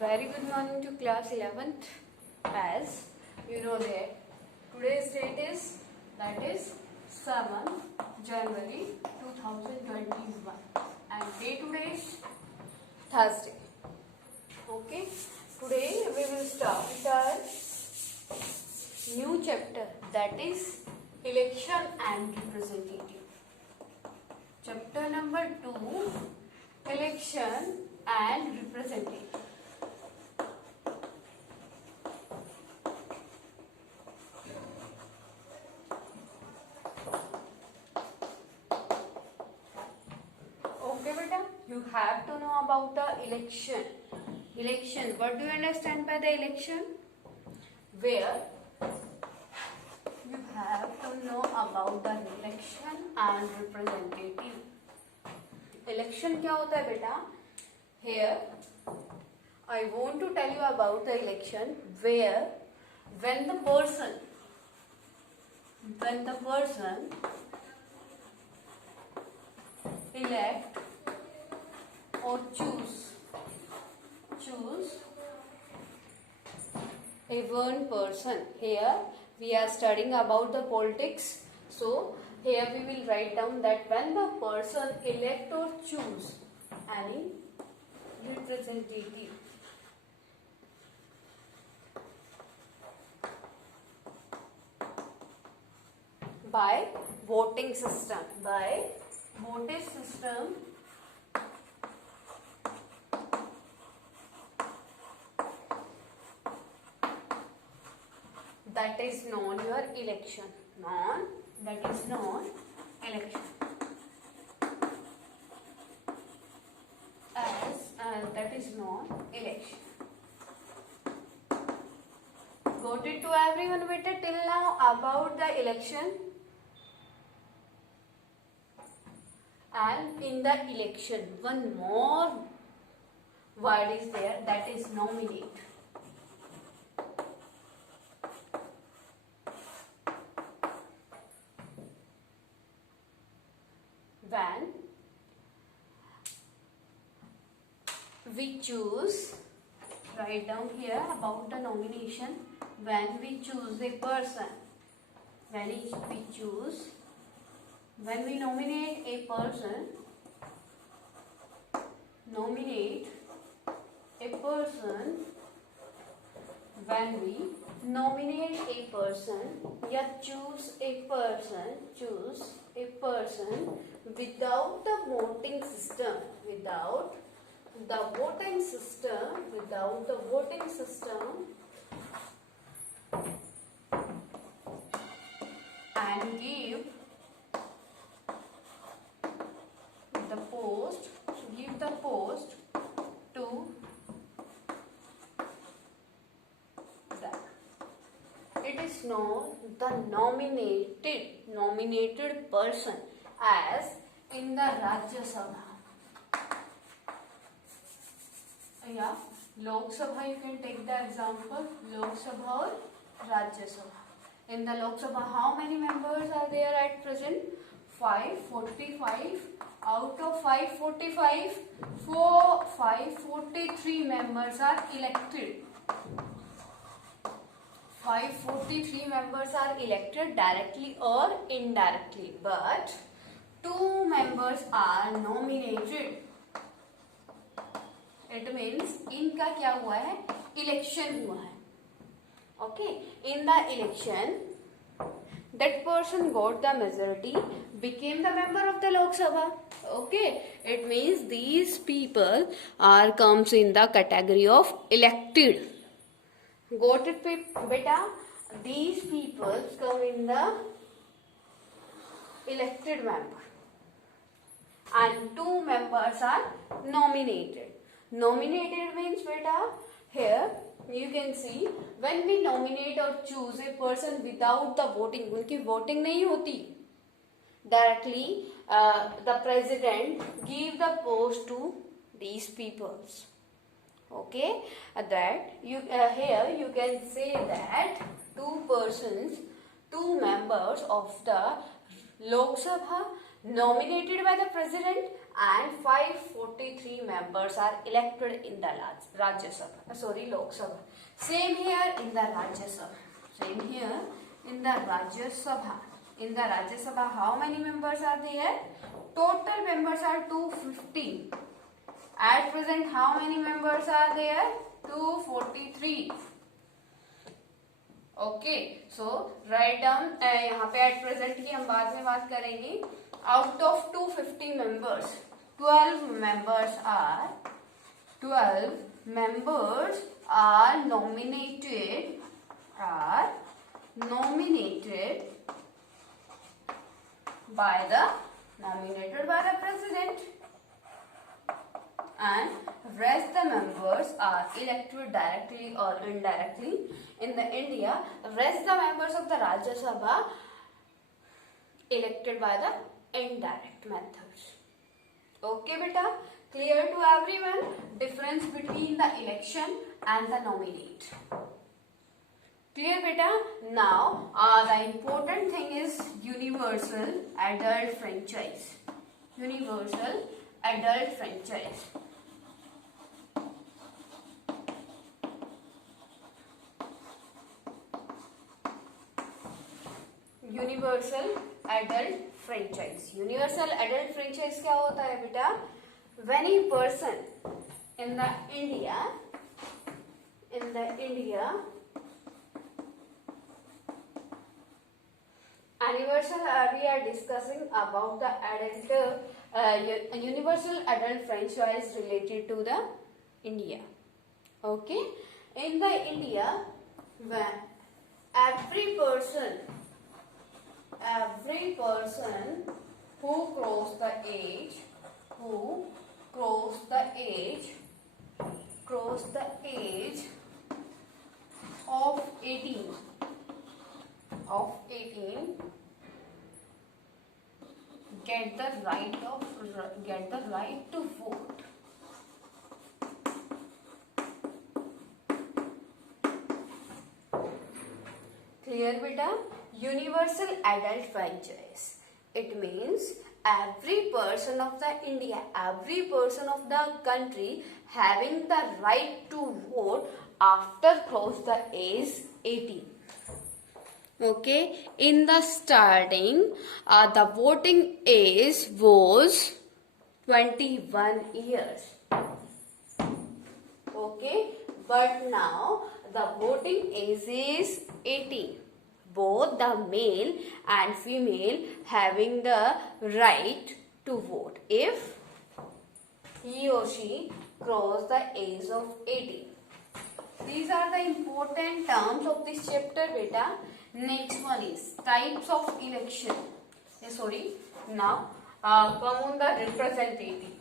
Very good morning to class 11th. As you know that today's date is, that is 7th January 2021 and day today is Thursday. Okay, today we will start our new chapter, that is election and representative. Chapter number 2, election and representative. Okay beta, you have to know about the election. Election, what do you understand by the election? Where you have to know about the election and representative. Election क्या होता है बेटा? Here I want to tell you about the election where when the person elect or choose a one person. Here we are studying about the politics, so here we will write down that when the person elect or choose any representative by voting system, that is known your election. That is known election. That is known election. Got it to everyone beta till now about the election? And in the election, one more word is there, that is nominate. When we choose, write down here about the nomination, when we choose a person, when we nominate a person, when we nominate a person या choose a person without the voting system, and give the post to that. It is known the nominated person as in the Rajya Sabha. Yeah, Lok Sabha you can take the example, Lok Sabha or Rajya Sabha. In the Lok Sabha, how many members are there at present? 545. Out of 545, 543 members are elected. 543 members are elected directly or indirectly, but 2 members are nominated. It means इनका क्या हुआ है? Election हुआ है. Okay, in the election, that person got the majority, became the member of the Lok Sabha. Okay, it means these people comes in the category of elected. Got it, beta? These people come in the elected member, and 2 members are nominated. Nominated means beta, here you can see when we nominate or choose a person without the voting, उनकी voting नहीं होती, directly the president give the post to these peoples. Okay, that you here you can say that 2 members of the Lok Sabha nominated by the president and 543 members are elected in the Rajya Sabha? Lok Sabha. Same here in the Rajya Sabha. Same here in the Rajya Sabha. In the Rajya Sabha, how many members are there? Total members are 250. At present, how many members are there? 243. Okay so write down यहाँ पे at present की हम बाद में बात करेंगे. Out of 250 members 12 members are nominated by the president, and rest the members are elected directly or indirectly. In the India, rest the members of the Rajya Sabha elected by the indirect methods. Okay beta, clear to everyone difference between the election and the nominate. Clear beta? Now the important thing is universal adult franchise. Universal adult franchise. Universal adult franchise. Universal adult franchise क्या होता है बेटा? When a person in the India universal we are discussing about the adult universal adult franchise related to the India. Okay, in the India, when every person who cross the age of 18 get the right to vote. Clear beta? Universal adult franchise. It means every person of the India, every person of the country having the right to vote after cross the age 18. Okay, in the starting, the voting age was 21 years. Okay, but now the voting age is 18. Both the male and female having the right to vote if he or she cross the age of 18. These are the important terms of this chapter beta. Next one is types of election. Now come on the representative.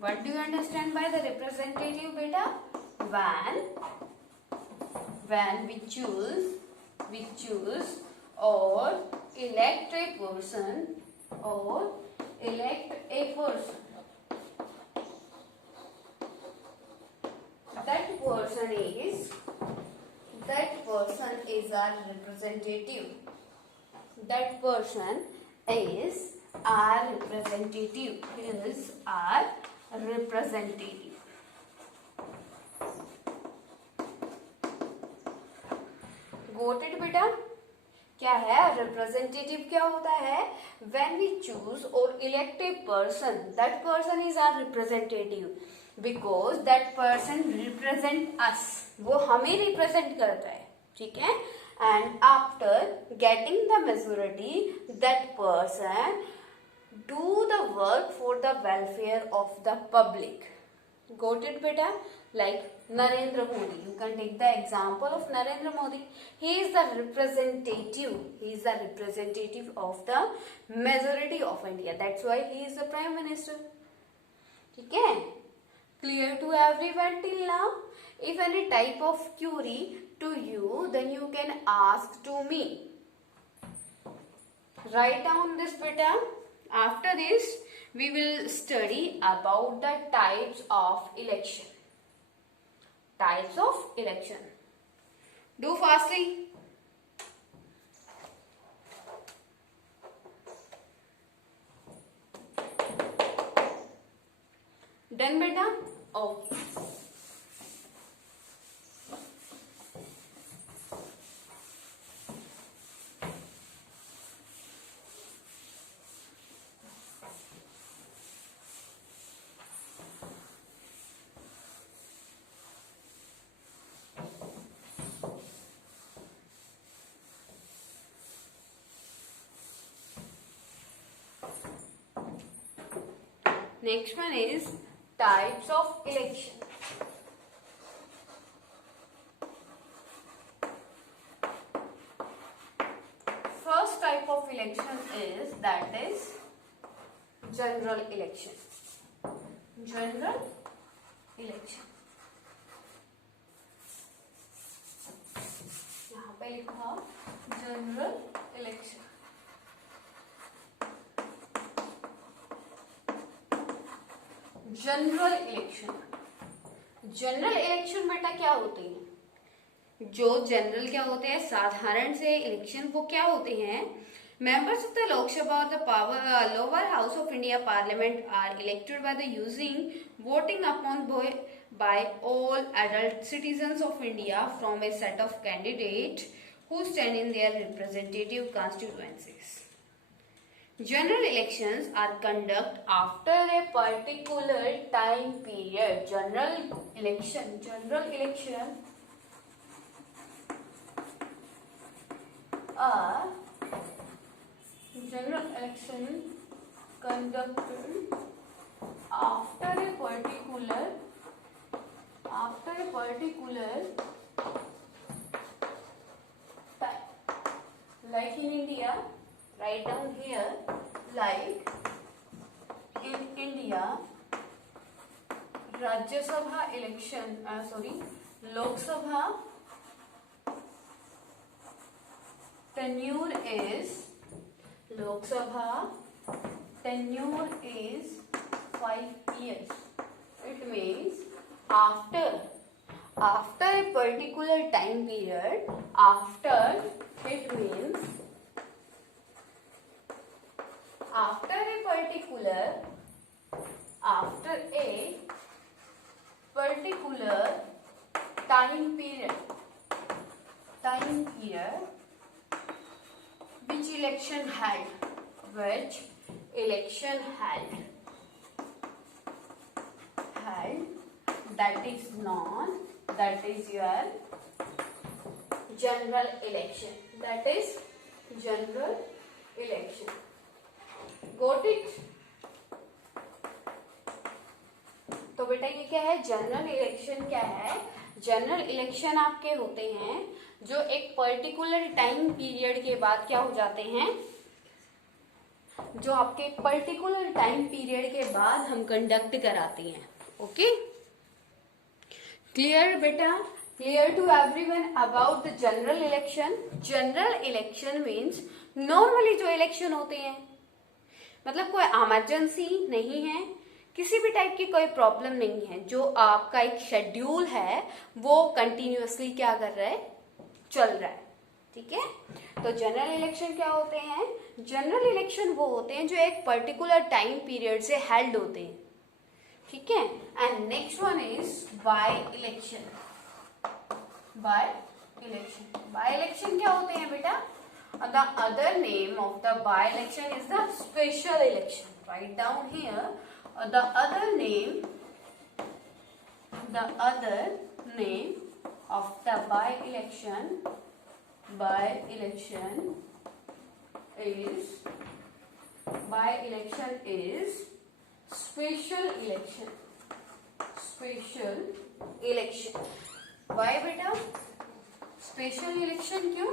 What do you understand by the representative beta? When we choose or elect a person that person is our representative. That person is our representative. Got it बेटा? क्या है representative? क्या होता है? When we choose or elect a person, that person is our representative because that person represent us. वो हमें represent करता है, ठीक है? And after getting the majority, that person do the work for the welfare of the public. Got it beta? Like Narendra Modi. You can take the example of Narendra Modi. He is the representative. He is the representative of the majority of India. That's why he is the Prime Minister. Okay? Clear to everyone till now? If any type of query to you, then you can ask to me. Write down this beta. After this, we will study about the types of election. Types of election. Do fastly. Done बेटा? Okay. Next one is types of election. First type of election is general election. General election. यहाँ पे लिखा general election. General election. General election बेटा क्या होते हैं? जो general क्या होते हैं, साधारण से इलेक्शन वो क्या होते हैं? Members of the Lok Sabha or the lower house of India Parliament are elected by the using voting upon by all adult citizens of India from a set of candidates who stand in their representative constituencies. General elections are conducted after a particular time period. General election are conducted after a particular time. Like in India, write down here, like in India, Rajya Sabha election, Lok Sabha tenure is 5 years. It means after a particular time period, after a particular time period, which election held, that is your general election. That is general election. Got it? तो बेटा ये क्या है? General election क्या है? General election आपके होते हैं जो एक पर्टिकुलर टाइम पीरियड के बाद क्या हो जाते हैं, जो आपके पर्टिकुलर टाइम पीरियड के बाद हम कंडक्ट कराते हैं. ओके, क्लियर बेटा? Clear to everyone about the general election? General election means normally जो इलेक्शन होते हैं, मतलब कोई इमरजेंसी नहीं है, किसी भी टाइप की कोई प्रॉब्लम नहीं है, जो आपका एक शेड्यूल है वो कंटिन्यूअसली क्या कर रहा है, चल रहा है. ठीक है, तो जनरल इलेक्शन क्या होते हैं? जनरल इलेक्शन वो होते हैं जो एक पर्टिकुलर टाइम पीरियड से हेल्ड होते हैं. ठीक है, and next one is by election. By election क्या होते हैं बेटा? The other name of the by election is the special election. Write down here. The other name of the by-election is special election. Why बेटा special election क्यों?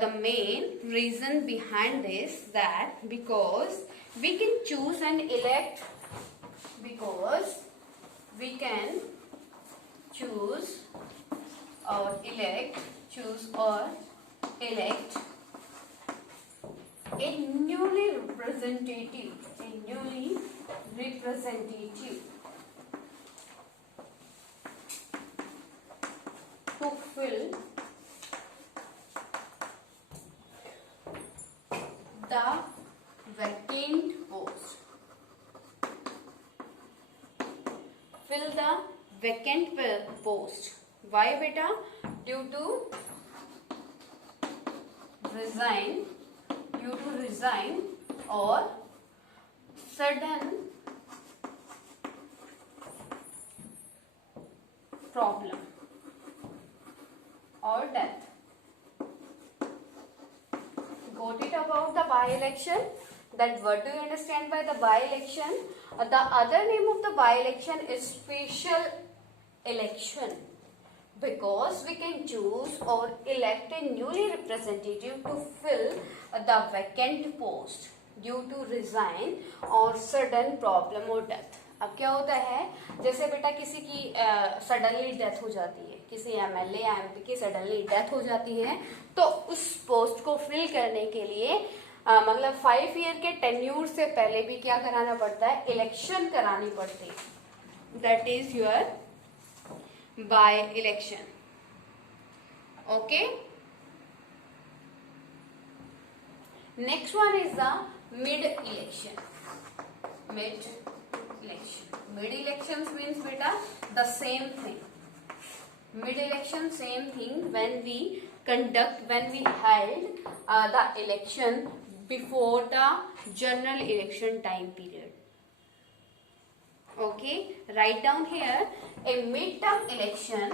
The main reason behind this that because we can choose and elect, a newly representative to fill the vacant post. vacant post. Why beta? Due to resign or sudden problem or death. Got it about the by-election? That what do you understand by the by-election? The other name of the by-election is special election, because we can choose or elect a newly representative to fill the vacant post due to resign or sudden problem or death. अब क्या होता है, जैसे बेटा किसी की suddenly death हो जाती है, किसी एमएलए या एमपी की सडनली डेथ हो जाती है, तो उस पोस्ट को फिल करने के लिए मतलब 5 ईयर के टेन्यूर से पहले भी क्या कराना पड़ता है, इलेक्शन करानी पड़ती है. That is your by election. Okay, next one is the mid election. Mid elections means beta the same thing. Mid election same thing when we held the election before the general election time period. Okay, write down here a midterm election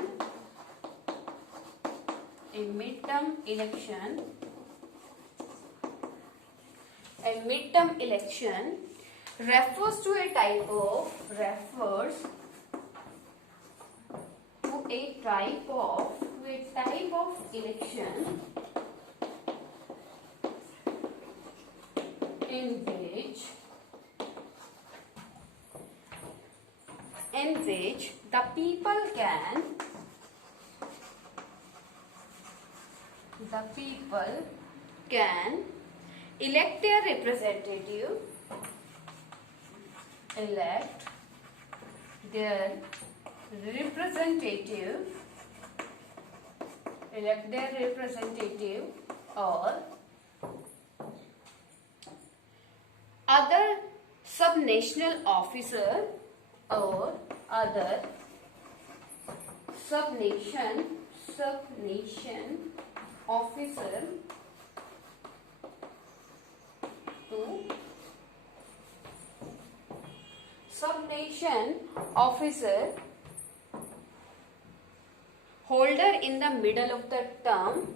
refers to a type of election in which the people can elect their representative or other subnational officer holder in the middle of the term,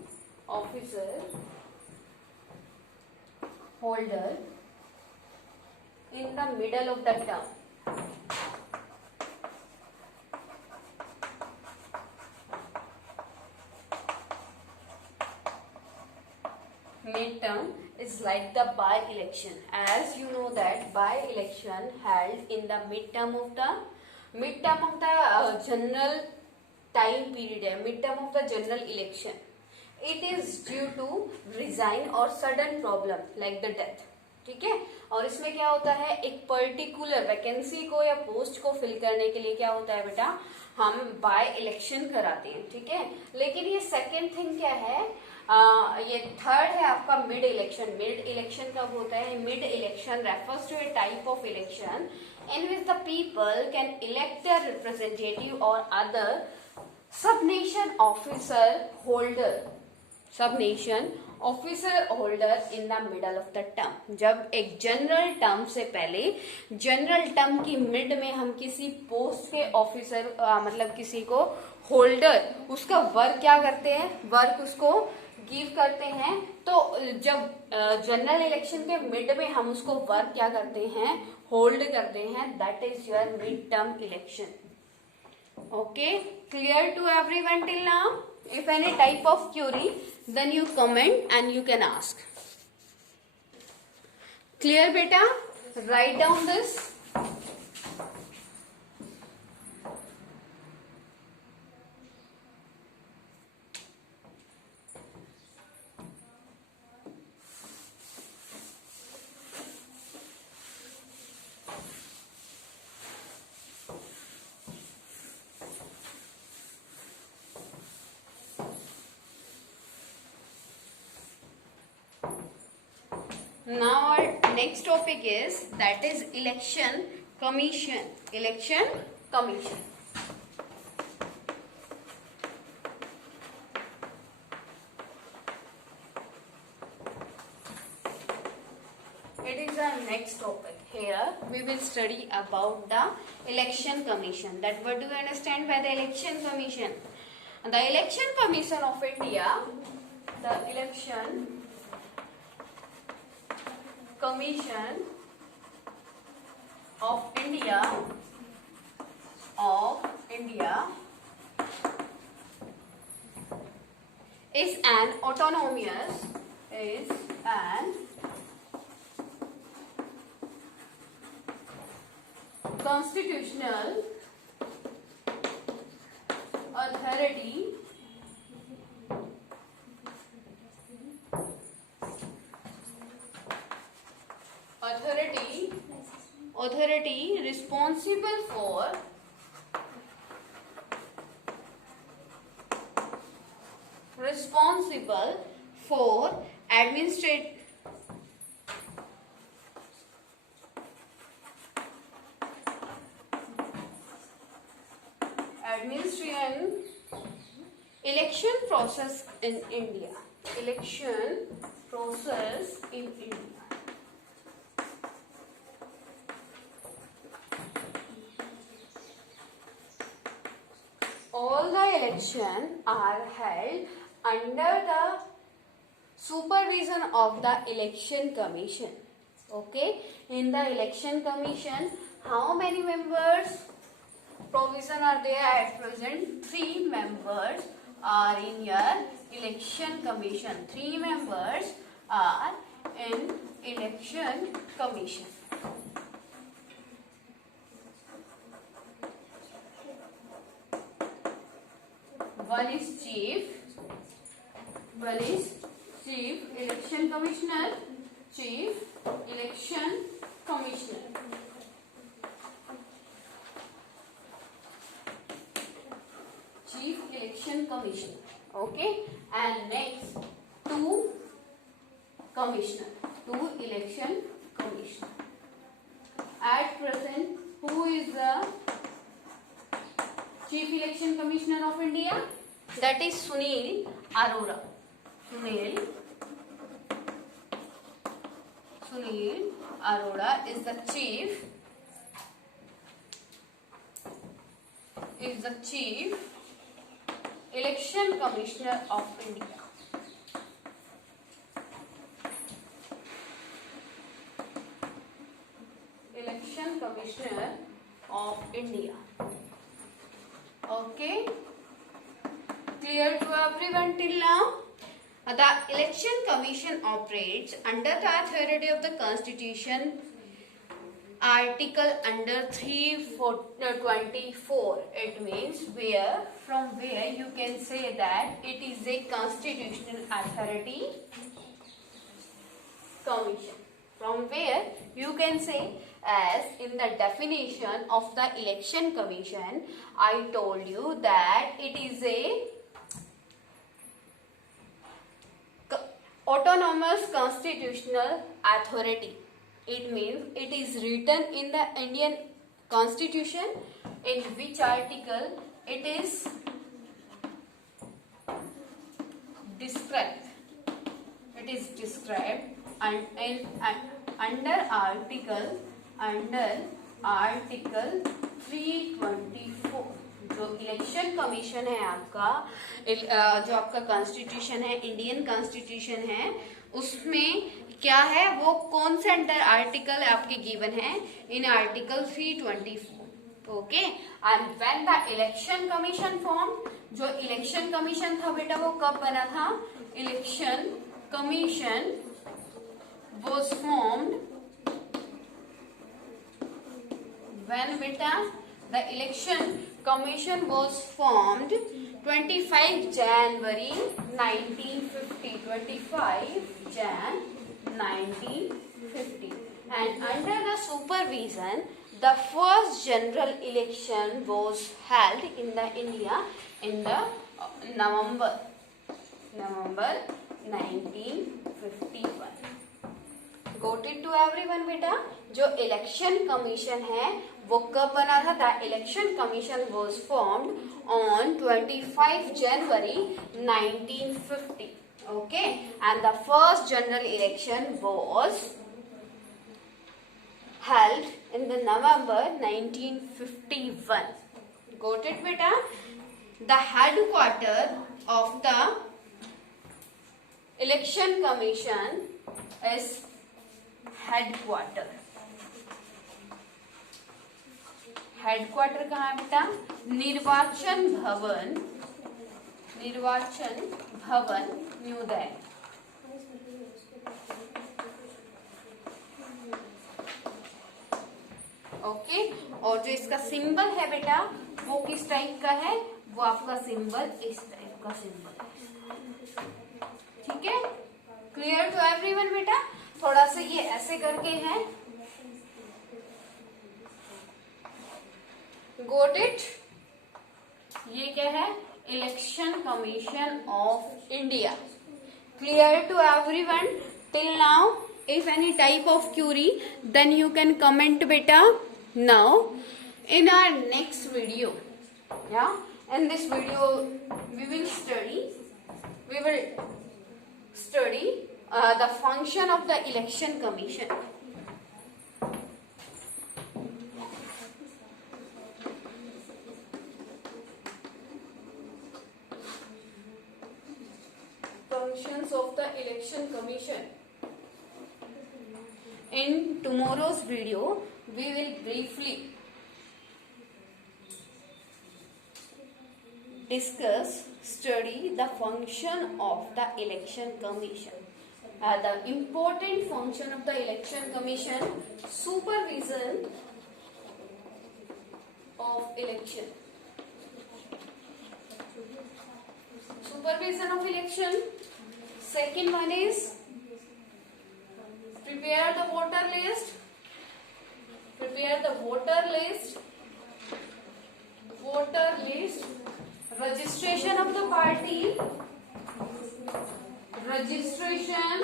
Midterm is like the by-election. As you know that by-election held in the midterm of the general time period है, midterm of the general election. It is due to resign or sudden problem like the death. ठीक है, और इसमें क्या होता है, एक particular vacancy को या पोस्ट को फिल करने के लिए क्या होता है बेटा, हम बाय इलेक्शन कराते हैं. ठीक है, लेकिन ये सेकेंड थिंग क्या है, ये थर्ड है आपका मिड इलेक्शन. मिड इलेक्शन कब होता है, mid election refers to a type of election in which the people can elect their representative और other subnational officer holder in the middle of the term. जब एक general term से पहले, general term की mid में हम किसी post के ऑफिसर मतलब किसी को होल्डर, उसका वर्क क्या करते हैं, वर्क उसको गिव करते हैं. तो जब जनरल इलेक्शन के मिड में हम उसको वर्क क्या करते हैं, होल्ड करते हैं. That is your mid term election. Okay, clear to everyone till now? If any type of query, then you comment and you can ask. Clear beta? Write down this. Now our next topic is that is election commission. Election commission. it is our next topic. Here we will study about the election commission. That what do you understand by the election commission? The election commission of India, the election commission of India is an autonomous constitutional authority responsible for administering election process in India. All the elections are held under the supervision of the election commission. Okay, in the election commission, how many members provision are there at present? 3 members are in your election commission. 3 members are in election commission. One is chief election commissioner, chief election commissioner. Chief election commissioner. Okay, and next 2 election commissioner. At present, who is the chief election commissioner of India? That is Sunil Arora. Sunil Arora is the chief election commissioner of India. Election commissioner of India. Okay, clear to everyone till now? The election commission operates under the authority of the Constitution, article under 324. It means from where you can say that it is a constitutional authority commission. From where you can say, as in the definition of the election commission, I told you that it is a autonomous constitutional authority. It means it is written in the Indian Constitution, in which article it is described. It is described under article 324. जो election commission है आपका, जो आपका constitution है, Indian constitution है, उसमें क्या है, वो कौन से अंडर आर्टिकल आपके गिवन है? In article 324. Okay, and when the election commission form, जो इलेक्शन कमीशन था बेटा वो कब बना था? Election commission was formed when beta the election commission was formed 25 January 1950. 25 Jan 1950, and under the supervision the first general election was held in the India in the November 1951. Got it to everyone बेटा? जो election commission है वो कब बना था? The election commission was formed on 25 January 1950. Okay, and the first general election was held in the November 1951. Got it, beta? The headquarters of the Election Commission is headquarter. Headquarter कहाँ है बेटा? निर्वाचन भवन न्यू दिल्ली. ओके. और जो इसका symbol है बेटा वो किस टाइप का है? वो आपका सिंबल इस टाइप का सिंबल है. ठीक है? क्लियर टू एवरीवन बेटा? थोड़ा सा ये ऐसे करके है. Got it? ये क्या है? Election commission of India. Clear to everyone till now? If any type of query, then you can comment beta. Now, in our next video, in this video, we will study the function of the election commission. Functions of the election commission. In tomorrow's video, we will briefly study the function of the election commission. The important function of the election commission: supervision of election. Supervision of election. Second one is prepare the voter list. Registration of the party. Registration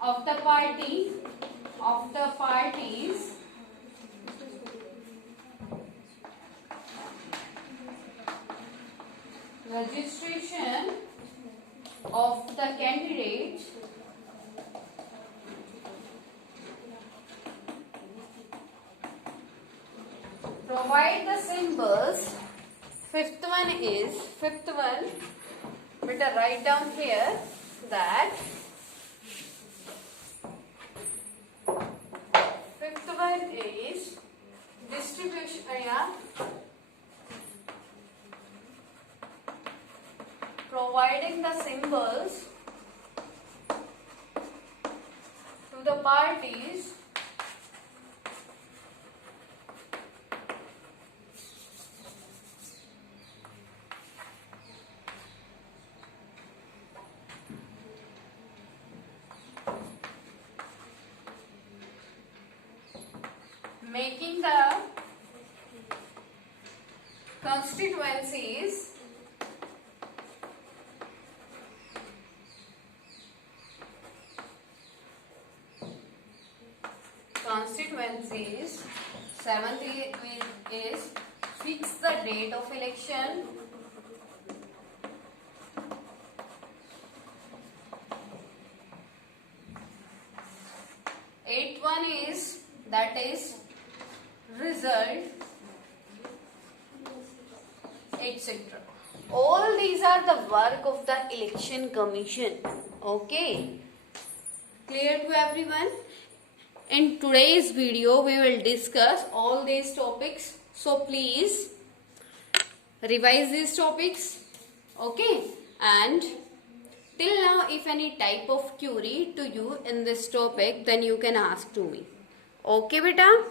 of the parties. Registration of the candidate. Provide the symbols. Fifth one, better write down here that fifth one is distribution. Providing the symbols to the parties making the constituencies Seventh is fix the date of election. Eighth one is result, etc. All these are the work of the election commission. Okay, clear to everyone? In today's video, we will discuss all these topics. So please revise these topics. Okay, and till now, if any type of query to you in this topic, then you can ask to me. Okay, beta?